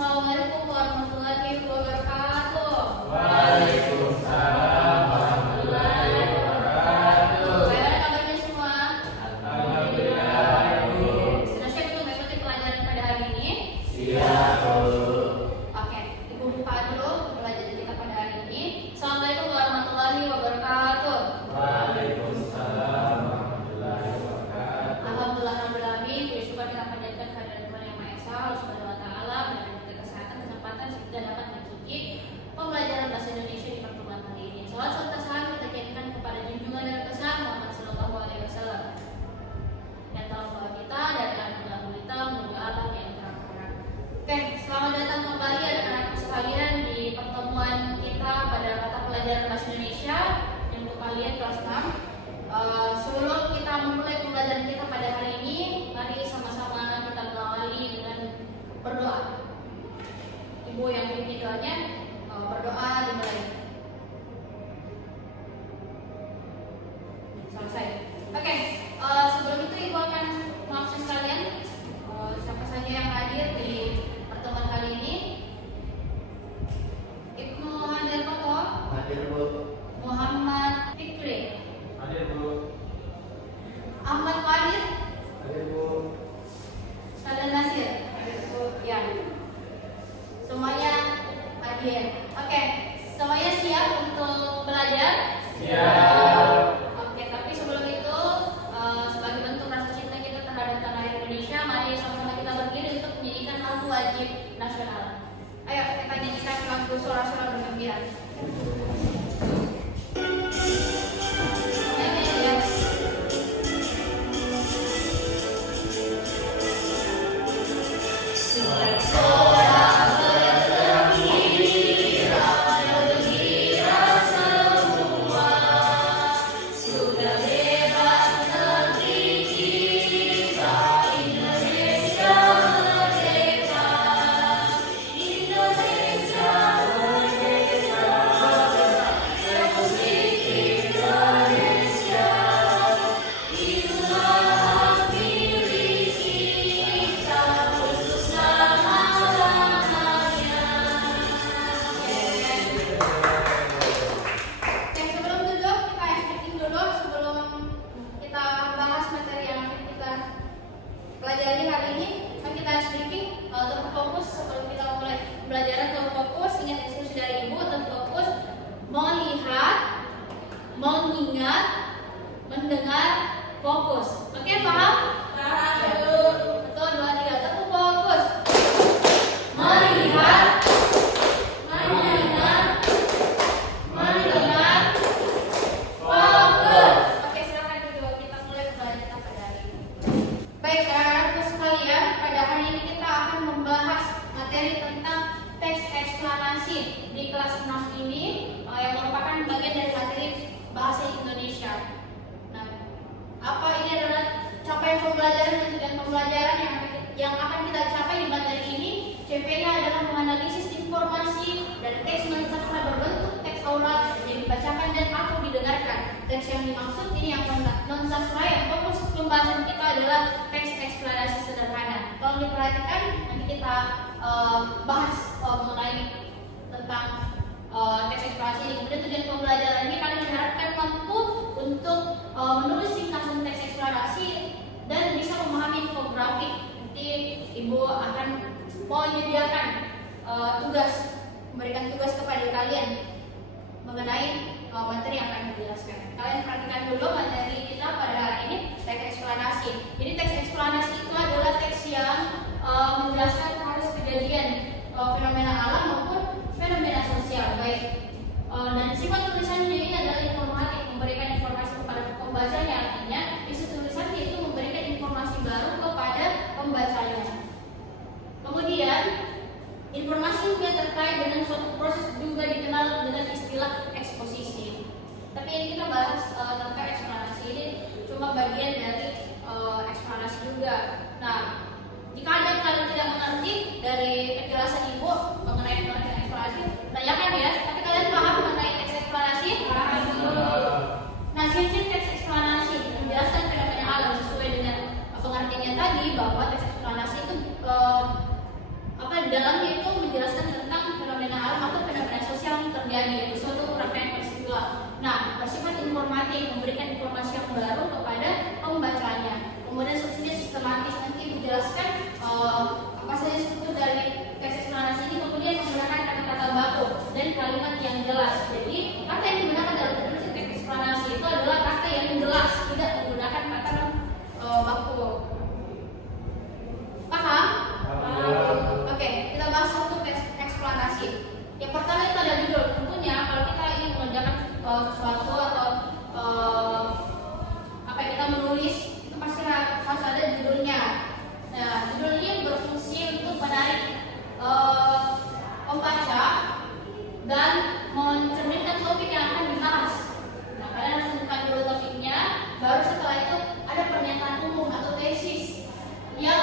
Assalamualaikum warahmatullahi wabarakatuh. Waalaikumsalam warahmatullahi wabarakatuh. Bagaimana kabarnya semua? Alhamdulillah, Ibu. Sudah siap untuk mengikuti pelajaran pada hari ini? Siap, Bu. Oke, Ibu buka dulu pelajaran kita pada hari ini. Assalamualaikum warahmatullahi wabarakatuh. Waalaikumsalam warahmatullahi wabarakatuh. Alhamdulillah, alhamdulillah. Puji syukur kita panjatkan kehadirat Tuhan Yang Maha Esa, Allah Subhanahu Wa Taala, memberikan kesehatan, kesempatan sehingga dapat mengikuti pembelajaran bahasa Indonesia di pertemuan kali ini. Salawat serta salam kita kirimkan kepada junjungan dan besar Muhammad Sallallahu Alaihi Wasallam yang telah membawa kita dari alam kita menuju alam yang terang. Oke, selamat datang kembali anak-anakku sekalian di pertemuan kita pada mata pelajaran bahasa Indonesia yang untuk kalian kelas 6. Sebelum kita memulai pembelajaran kita pada hari ini, mari sama-sama kita mengawali dengan berdoa. Ibu yang pimpin doanya, berdoa dimulai. Selesai. Oke, sebelum itu Ibu akan mengabsen kalian siapa saja yang hadir di pertemuan kali ini. Ibnu Hadir Koto, Hadir, Bu. Muhammad Fikri, Hadir, Bu. Ahmad Qadir, Hadir, Bu. Sadan Nasir. Ya. Semuanya hadir. Oke, semuanya siap untuk belajar? Siap. Oke, tapi sebelum itu sebagai bentuk rasa cinta kita terhadap tanah air Indonesia, mari sama-sama kita berdiri untuk menyanyikan lagu wajib nasional. Ayo kita nyanyikan lagu Sorak-Sorak Bergembira. Oke, sebelum duduk kita explaining dulu sebelum kita bahas materi yang akan kita pelajari hari ini. Kan kita briefing terfokus sebelum kita mulai pembelajaran, terfokus, ingat instruksi dari Ibu, terfokus, melihat, mengingat, mendengar, fokus. Oke, paham? Paham. Satu, dua, tiga, terfokus. Melihat, mengingat, mendengar, fokus. Oke, silakan duduk. Kita mulai pembelajaran kita pada hari ini. Baik, anak-anakku sekalian, pada hari ini kita akan membahas materi tentang teks eksplanasi di kelas 6 ini yang merupakan bagian dari materi bahasa Indonesia. Nah, apa ini adalah capaian pembelajaran dan tujuan pembelajaran yang akan kita capai di materi ini. CP-nya adalah menganalisis informasi dan teks non-sastra berbentuk teks oral yang dibacakan dan atau didengarkan. Teks yang dimaksud ini yang non-sastra, yang fokus pembahasan kita adalah teks eksplanasi sederhana. Kalau diperhatikan, nanti kita bahas mengenai tentang teks eksplanasi ini. Kemudian tujuan pembelajaran ini kalian diharapkan mampu untuk menulis ringkasan teks eksplanasi dan bisa memahami infografik. Nanti Ibu akan menyediakan memberikan tugas kepada kalian mengenai materi yang akan dijelaskan. Kalian perhatikan dulu materi kita pada hari ini, teks eksplanasi. Jadi teks eksplanasi itu adalah teks yang menjelaskan harus kejadian fenomena alam maupun fenomena sosial. Baik. Dan sifat tulisannya ini adalah informatif, memberikan informasi kepada pembacanya. Artinya isi tulisan itu memberikan informasi baru kepada pembacanya. Kemudian informasi yang terkait dengan suatu proses juga dikenal dengan istilah eksposisi. Tapi yang kita bahas tentang eksplanasi ini cuma bagian dari eksplanasi juga. Nah, jika ada yang kalian tidak mengerti dari penjelasan Ibu mengenai pengertian eksplanasi, tanyakan ya. Tapi kalian paham mengenai teks eksplanasi? Paham. Nah, ciri-ciri teks eksplanasi menjelaskan fenomena alam sesuai dengan pengertiannya tadi, bahwa teks eksplanasi itu dalamnya itu terjadi, yaitu suatu rangkaian peristiwa. Nah, bersifat informatif, memberikan informasi yang baru kepada pembacanya. Kemudian seterusnya sistematis, nanti menjelaskan apa saja struktur dari teks eksplanasi ini, kemudian menggunakan kata-kata baku dan kalimat yang jelas. Jadi kata yang digunakan dalam definisi teks eksplanasi itu adalah kata yang jelas, tidak menggunakan kata baku. Paham? Oke, kita bahas satu teks eksplanasi. Yang pertama itu ada judul. Tentunya kalau kita ingin mengerjakan sesuatu atau kita menulis, itu pasti harus ada judulnya. Nah, judul ini berfungsi untuk menarik pembaca dan mencerminkan topik yang akan dibahas. Nah, kalian harus tentukan dulu topiknya, baru setelah itu ada pernyataan umum atau tesis yang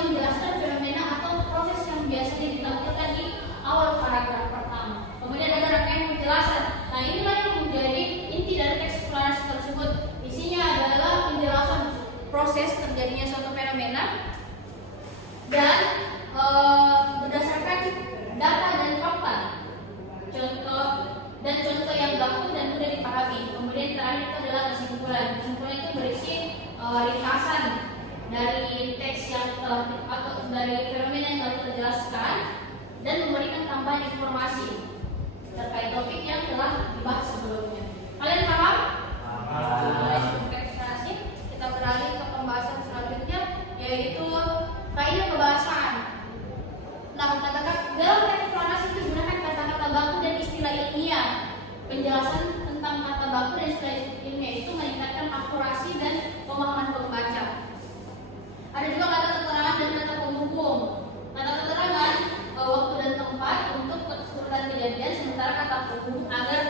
menjelaskan fenomena atau proses yang biasanya ditampilkan di awal paragraf pertama. Kemudian ada rangkaian penjelasan. Nah, inilah yang menjadi inti dari teks eksplanasi tersebut. Isinya adalah penjelasan proses terjadinya suatu fenomena dan berdasarkan data dan fakta, contoh yang baku dan mudah dipahami. Kemudian terakhir itu adalah kesimpulan. Kesimpulan itu berisi ringkasan dari teks yang atau dari fenomena yang telah kita jelaskan dan memberikan tambahan informasi terkait topik yang telah dibahas sebelumnya. Kalian paham? Eksplanasi. Kita beralih ke pembahasan selanjutnya, yaitu kaidah kebahasaan. Nah, dalam teks eksplanasi itu digunakan kata-kata baku dan istilah ilmiah. Penjelasan tentang kata baku dan istilah ilmiah itu meningkatkan akurasi dan pemahaman pembaca. Ada juga kata keterangan dan kata penghubung. Kata keterangan waktu dan tempat untuk keseluruhan kejadian, sementara kata penghubung agar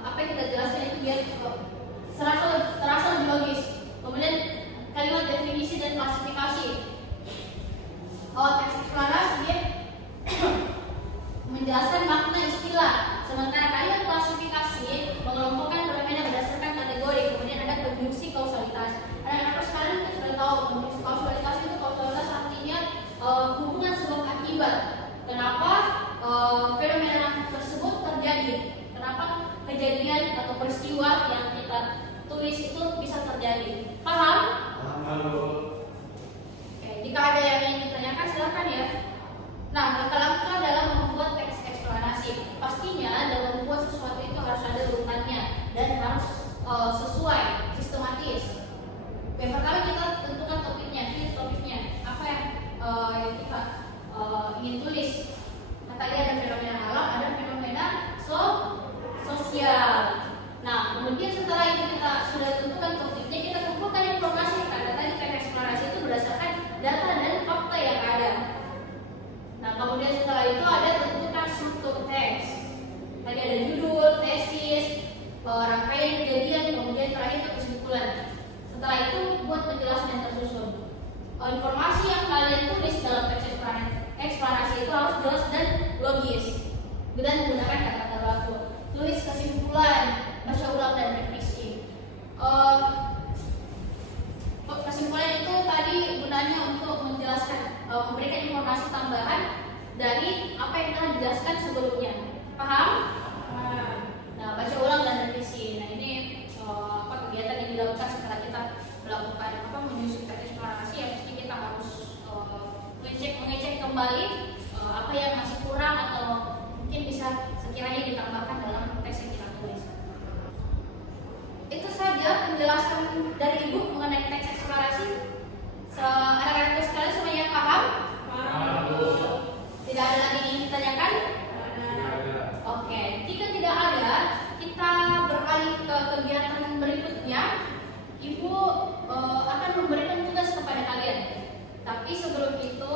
apa yang kita jelaskan itu biar terasa lebih logis. Kemudian kalimat definisi dan klasifikasi. Teks eksplanasi dia menjelaskan makna istilah, sementara kalimat klasifikasi mengelompokkan fenomena berdasarkan kategori. Kemudian ada konjungsi kausalitas. Anak-anak sekalian kita sudah tahu konjungsi kausalitas itu artinya hubungan sebab akibat. Kenapa fenomena tersebut terjadi? Kenapa kejadian atau peristiwa yang kita tulis itu bisa terjadi? Paham? Jika ada yang ingin ditanyakan silakan ya. Nah, langkah-langkah dalam membuat teks eksplanasi. Pastinya dalam membuat sesuatu itu harus ada urutannya dan harus sesuai, sistematis. Yang pertama kita tentukan topiknya. Apa yang kita ingin tulis. Tadi ada fenomena alam, ada fenomena sosial. Nah, kemudian setelah itu kita sudah tentukan topiknya, kita kumpulkan informasi. Karena tadi teks eksplorasi itu berdasarkan data dan fakta yang ada. Nah, kemudian setelah itu ada tentukan struktur teks. Tadi ada judul, tesis, rangkaian kejadian, kemudian terakhir itu kesimpulan. Setelah itu buat penjelasan yang tersusun. Informasi yang kalian tulis dalam teks eksplanasi itu harus jelas dan logis dan menggunakan kata-kata baku. Tulis kesimpulan, baca ulang dan revisi. Kesimpulan itu tadi gunanya untuk menjelaskan, memberikan informasi tambahan dari apa yang telah dijelaskan sebelumnya. Paham? Nah, baca ulang dan revisi. Nah, ini kegiatan yang dilakukan setelah kita melakukan menyusun teks eksplanasi. Ya, pasti kita harus mengecek kembali apa yang masih kurang atau mungkin bisa sekiranya ditambahkan dalam teks yang kita tulis. Itu saja penjelasan dari Ibu mengenai teks eksplorasi. Anak-anak sekalian semuanya paham? Paham. Tidak ada lagi yang ingin ditanyakan? Oke, jika tidak ada, kita beralih ke kegiatan berikutnya. Ibu akan memberikan tugas kepada kalian. Tapi sebelum itu,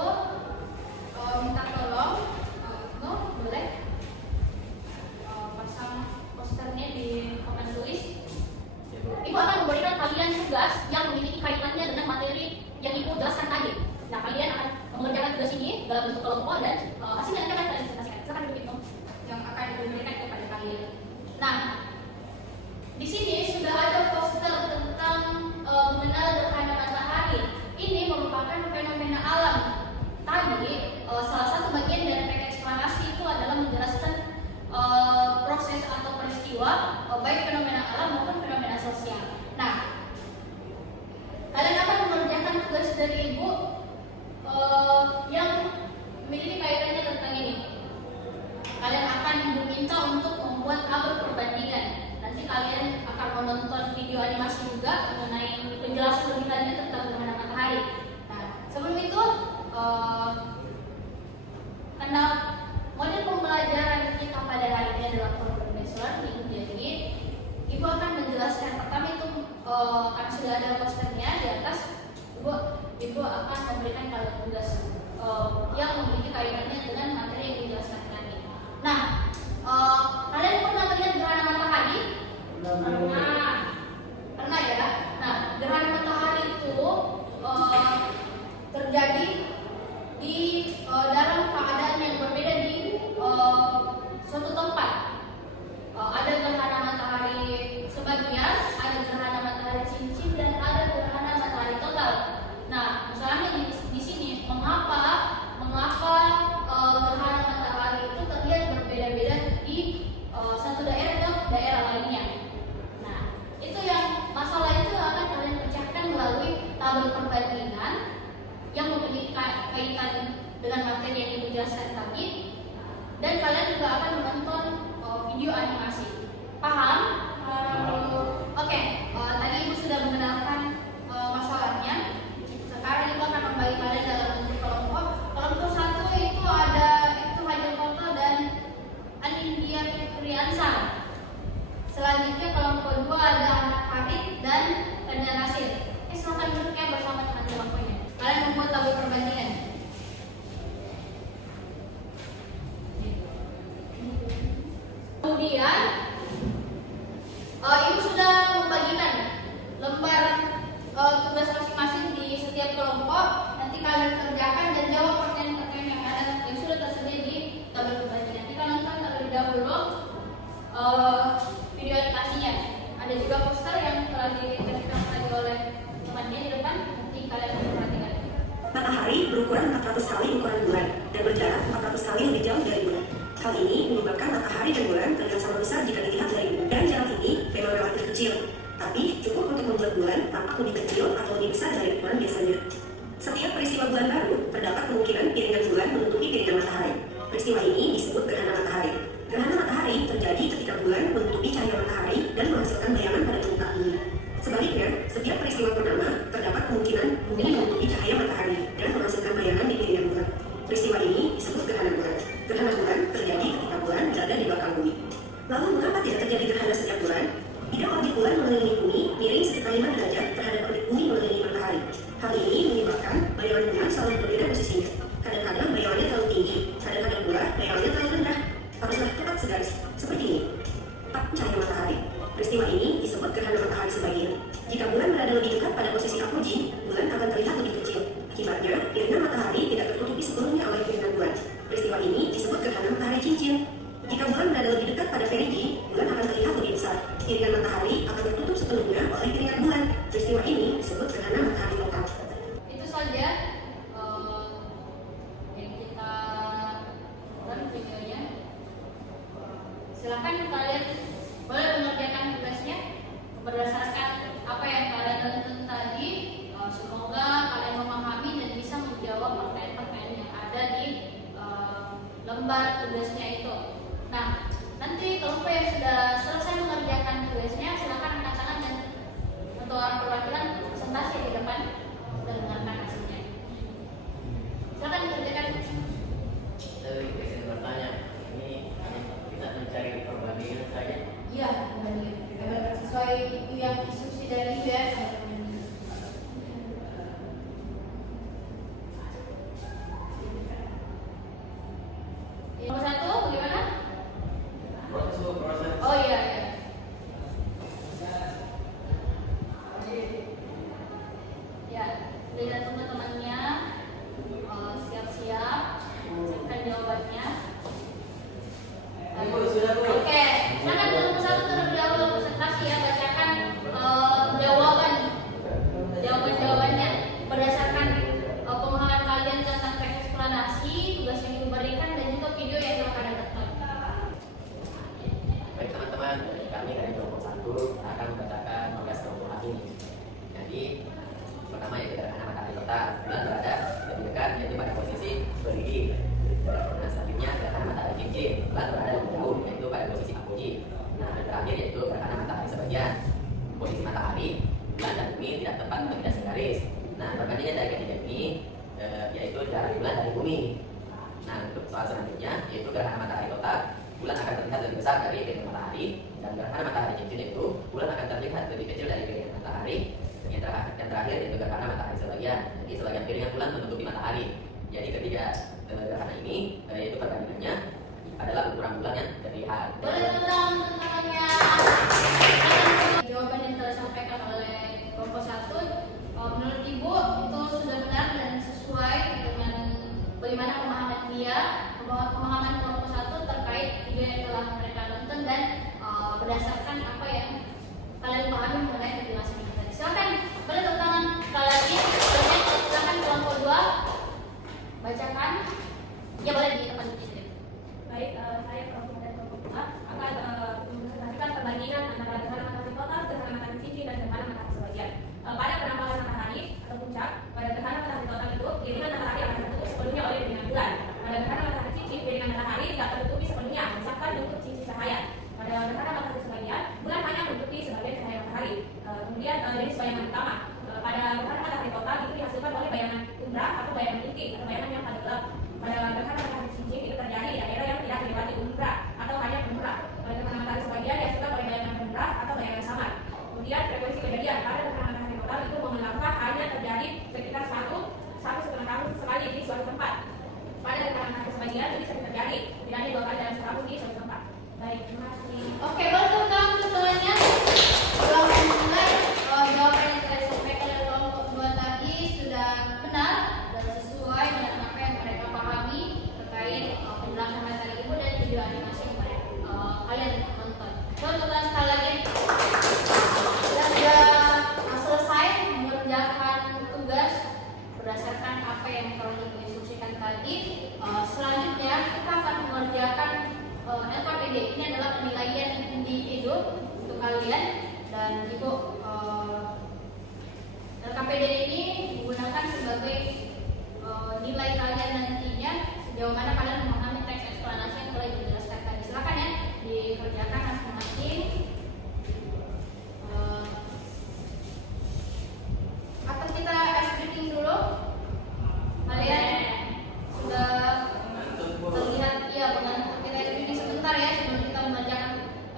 tugas dari ibu yang memiliki kaitannya tentang ini. Kalian akan diminta untuk membuat tabel perbandingan. Nanti kalian akan menonton video animasi juga mengenai penjelasan lebih lanjut tentang gerhana matahari. Nah, sebelum itu karena model pembelajaran kita pada hari ini adalah problem-based learning, jadi ibu akan menjelaskan pertama itu karena sudah ada posternya di atas, ibu akan memberikan kalian tugas yang memiliki kaitannya dengan materi yang dijelaskan nanti. Nah, kalian pernah melihat gerhana matahari? Pernah ya. Nah, gerhana matahari itu terjadi di dalam keadaan yang berbeda di suatu tempat. Ada gerhana matahari sebagian, ada gerhana matahari cincin, dan ada gerhana matahari total. Nah, misalnya di sini mengapa gerhana matahari itu terlihat berbeda-beda di satu daerah ke daerah lainnya. Nah, itu yang masalah itu akan kalian pecahkan melalui tabel perbandingan yang memiliki kaitan dengan materi yang ibu jelaskan tadi, dan kalian juga akan menonton video animasi. Paham? Oke. Tadi ibu sudah mengenalkan masalahnya. Sekarang ibu akan membagi kalian dalam bentuk kelompok. Kelompok satu itu ada Hajel Koto dan Anindya Fitriansah. Selanjutnya kelompok dua ada Anak Farid dan Tanda Nasir. Silakan duduknya bersama dengan kelompoknya. Kalian membuat tabel perbandingan. Kemudian ibu sudah membagikan lembar tugas masing-masing di setiap kelompok. Nanti kalian kerjakan dan jawab pertanyaan-pertanyaan yang ada yang sudah tersedia di tabel perbandingan. Kita nonton terlebih dahulu video animasinya. Ada juga poster yang telah diberikan tadi oleh temannya di depan. Nanti kalian bisa perhatikan. Matahari berukuran 400 kali ukuran bulan dan berjarak 400 kali lebih jauh dari bulan. Hal ini menyebabkan matahari dan bulan terlihat sama besar jika dilihat dari bumi. Dan jarak ini memang relatif kecil, tapi cukup untuk membuat bulan tampak lebih kecil atau lebih besar dari ukuran biasanya. Setiap peristiwa bulan baru, terdapat kemungkinan piringan bulan menutupi piringan matahari. Peristiwa ini disebut gerhana matahari. Gerhana matahari terjadi ketika bulan menutupi cahaya matahari dan menghasilkan bayangan pada permukaan bumi. Sebaliknya, setiap peristiwa purnama terdapat kemungkinan bumi menutupi cahaya matahari dan menghasilkan bayangan di piringan bulan. Peristiwa ini disebut gerhana bulan. Gerhana bulan terjadi ketika bulan berada di belakang bumi. Lalu mengapa tidak terjadi gerhana setiap bulan? Bidang orbit bulan mengelilingi bumi miring sekitar 5 derajat terhadap orbit bumi mengelilingi matahari. Hal ini menyebabkan bayangan bulan selalu berbeda posisinya. Kadang-kadang bayangannya terlalu tinggi, kadang-kadang pula bayangannya terlalu rendah. Haruslah tepat segaris, seperti ini. Tepat cahaya matahari. Peristiwa ini disebut gerhana matahari sebagian. Jika bulan berada lebih dekat pada posisi apogee, bulan akan terlihat lebih kecil. Akibatnya, piringan matahari tidak tertutupi sepenuhnya oleh piringan bulan. Peristiwa ini disebut gerhana matahari cincin. Jika bulan berada lebih dekat pada perigi, bulan akan terlihat lebih besar. Piringan matahari akan tertutup sepenuhnya oleh piringan bulan. Peristiwa ini disebut gerhana matahari total. Itu saja yang kita run videonya. Silakan kalian boleh mengerjakan tugasnya berdasarkan apa yang kalian tonton tadi. Semoga kalian memahami dan bisa menjawab pertanyaan-pertanyaan yang ada di lembar tugasnya itu. Nah, nanti kelompok yang sudah selesai mengerjakan tugasnya, silakan angkat tangan dan untuk orang perwakilan presentasi di depan dan mendengarkan hasilnya. Silakan dikerjakan. Saya ingin bertanya, ini kita mencari perbandingan saja? Iya, perbandingan. Sesuai yang instruksi dari ya. Nomor 1, total. Bulan berada lebih dekat yaitu pada posisi berdiri. Nah, selanjutnya gerhana matahari cincin. Bulan berada lebih jauh yaitu pada posisi apogee. Nah, dan terakhir yaitu gerhana matahari sebagian. Posisi matahari, bulan dan bumi tidak tepat atau tidak segaris. Nah, perbandingan dari ketiga ini yaitu jarak bulan dari bumi. Nah, untuk soal selanjutnya yaitu gerhana matahari total. Bulan akan terlihat lebih besar dari piringan matahari, dan gerhana matahari cincin itu bulan akan terlihat lebih kecil dari piringan matahari. Yang terakhir yaitu gerhana matahari sebagian. Jadi sebagian piringan bulan menutupi matahari. Jadi ketiga gerhana ini yaitu perbandingannya adalah ukuran bulan yang terlihat. Boleh tentang tentangnya. Jawaban yang telah disampaikan oleh kelompok 1, menurut Ibu itu sudah benar dan sesuai dengan bagaimana pemahaman dia, pemahaman kelompok 1 terkait video yang telah mereka tonton dan berdasarkan apa yang kalian pahami mengenai penjelasan ini tadi. Silakan, boleh tepuk tangan sekali lagi. Silakan kelompok 2 bacakan. Ya boleh di depan di sini. Baik, saya kelompok dan kelompok 2 akan mempresentasikan perbandingan antara gerhana matahari total, gerhana matahari cincin, dan gerhana matahari sebagian. Pada penampakan matahari atau puncak, pada gerhana matahari total itu piringan matahari akan tertutup sepenuhnya oleh piringan bulan. Pada gerhana matahari cincin, piringan matahari tidak tertutupi sepenuhnya, misalkan untuk cincin cahaya. Pada gerhana matahari sebagian, bulan hanya menutupi sebagian cahaya matahari. Kemudian jenis bayangan utama. Pada gerhana matahari total itu dihasilkan oleh bayangan umbra atau bayangan inti atau bayangan yang paling gelap. Pada gerhana matahari cincin itu terjadi di daerah yang tidak melewati umbra atau hanya penumbra. Pada gerhana matahari sebagian dihasilkan oleh bayangan penumbra atau bayangan samar. Kemudian frekuensi kejadian pada gerhana matahari total itu mengalami hanya terjadi sekitar 1,5 tahun sekali di suatu tempat. Pada gerhana matahari sebagian ini sering terjadi tidak hanya 2 kali dalam setahun di suatu tempat. Baik, terima kasih. Oke, boleh tepuk tangan untuk semuanya. Sebelum mulai, jawaban yang telah disampaikan oleh kelompok 2 tadi sudah benar dan sesuai dengan apa yang mereka pahami terkait penjelasan materi Ibu dan video animasi yang kalian tonton. Boleh tepuk tangan sekali lagi. Kita sudah selesai mengerjakan tugas berdasarkan apa yang telah Ibu instruksikan tadi. Selanjutnya kita akan mengerjakan LKPD. Ini adalah penilaian individu untuk kalian, dan Ibu LKPD ini digunakan sebagai nilai kalian nantinya sejauh mana kalian memahami teks eksplanasi yang telah dijelaskan tadi. Silakan ya dikerjakan masing-masing. Atau kita ice breaking dulu. Kalian sudah terlihat ya mengantuk. Kita ice breaking sebentar ya sebelum kita mengerjakan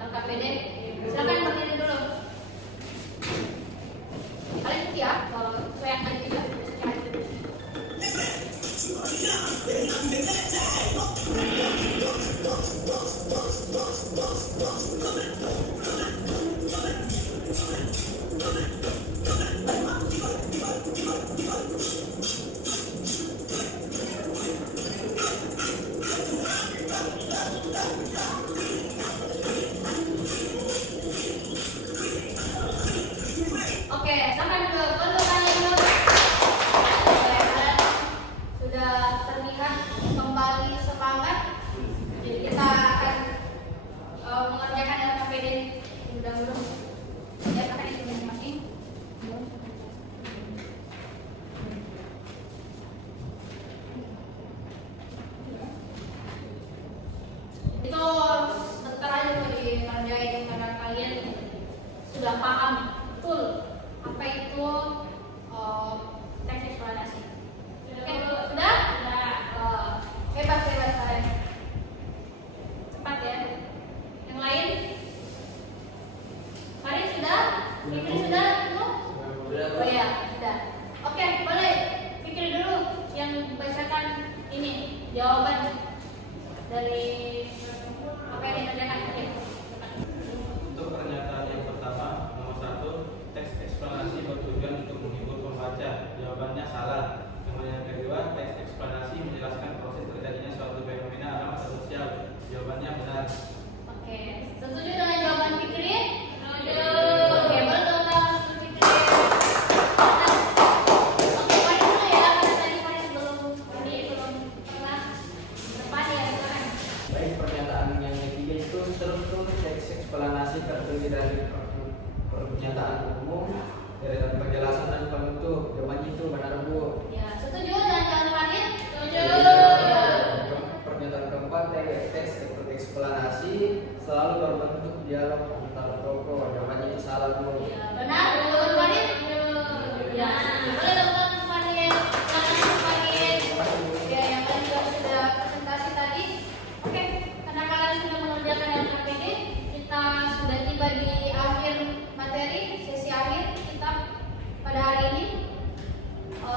LKPD. Silakan berdiri dulu. Kalian siap? Kalau saya akan tidak Oke, silakan dulu. Perlu kalian dulu. Kalian sudah terlihat kembali semangat. Jadi kita akan mengerjakan LKPD dahulu. Ya, akan isi masing-masing. Itu sebentar aja tuh dikerjain karena kalian sudah paham betul apa itu teks eksplanasi. Oke, sudah? Hebat kalian. Cepat ya. Yang lain? Kalian sudah? Fikri sudah? Belum? Oh ya, sudah. Oke, boleh Fikri dulu yang bacakan ini jawaban dari apa yang dikerjakan. Oke. Untuk pernyataan yang pertama, nomor 1, teks eksplanasi bertujuan untuk menghibur pembaca. Jawabannya salah. Kemudian yang kedua, teks eksplanasi menjelaskan proses terjadinya suatu fenomena alam atau sosial. Jawabannya benar. Oke, setuju dengan jawaban Fikri? Setuju. Oke, boleh total untuk Fikri. Oke, Fani dulu ya, karena tadi Fani belum pernah depan ya, silakan. Baik, pernyataan yang ketiga itu struktur teks eksplanasi terdiri dari pernyataan umum, dari penjelasan dan penutup. Jawabannya itu benar Bu.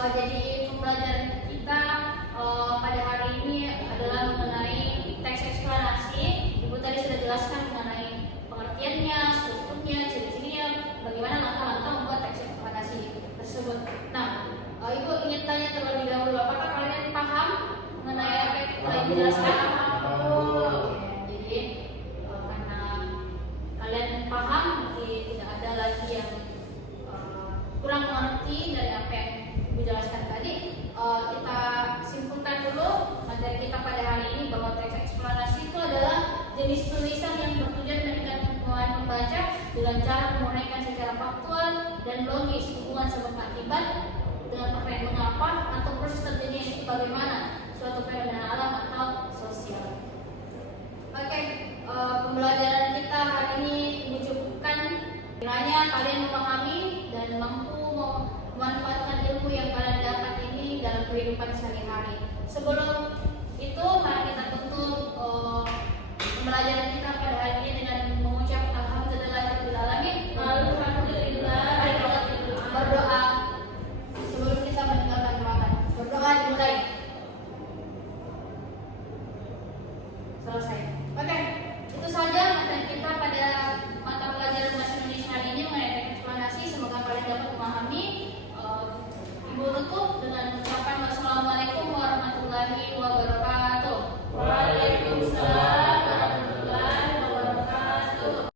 Jadi pembelajaran kita pada hari ini adalah mengenai teks eksplanasi. Ibu tadi sudah jelaskan mengenai pengertiannya, strukturnya, ciri-cirinya, bagaimana langkah-langkah membuat teks eksplanasi tersebut. Nah, Ibu ingin tanya terlebih dahulu, apakah kalian paham mengenai apa yang telah dijelaskan? Jadi karena kalian paham, tidak ada lagi yang kurang mengerti dari apa yang Ibu jelaskan tadi. Kita simpulkan dulu materi kita pada hari ini bahwa teks eksplanasi itu adalah jenis tulisan yang bertujuan meningkatkan pengetahuan pembaca dengan cara menguraikan secara faktual dan logis hubungan sebab akibat dengan pertanyaan mengapa atau proses terjadinya itu bagaimana suatu fenomena alam atau sosial. Oke, pembelajaran kita hari ini Ibu cukupkan. Kiranya kalian memahami dan mampu memanfaatkan ilmu yang kalian dapat ini dalam kehidupan sehari-hari. Sebelum itu, mari kita tutup pembelajaran kita pada hari ini dengan mengucap alhamdulillahirabbil alamin. Alhamdulillah. Mari kita berdoa sebelum kita meninggalkan ruangan. Berdoa dimulai. Selesai.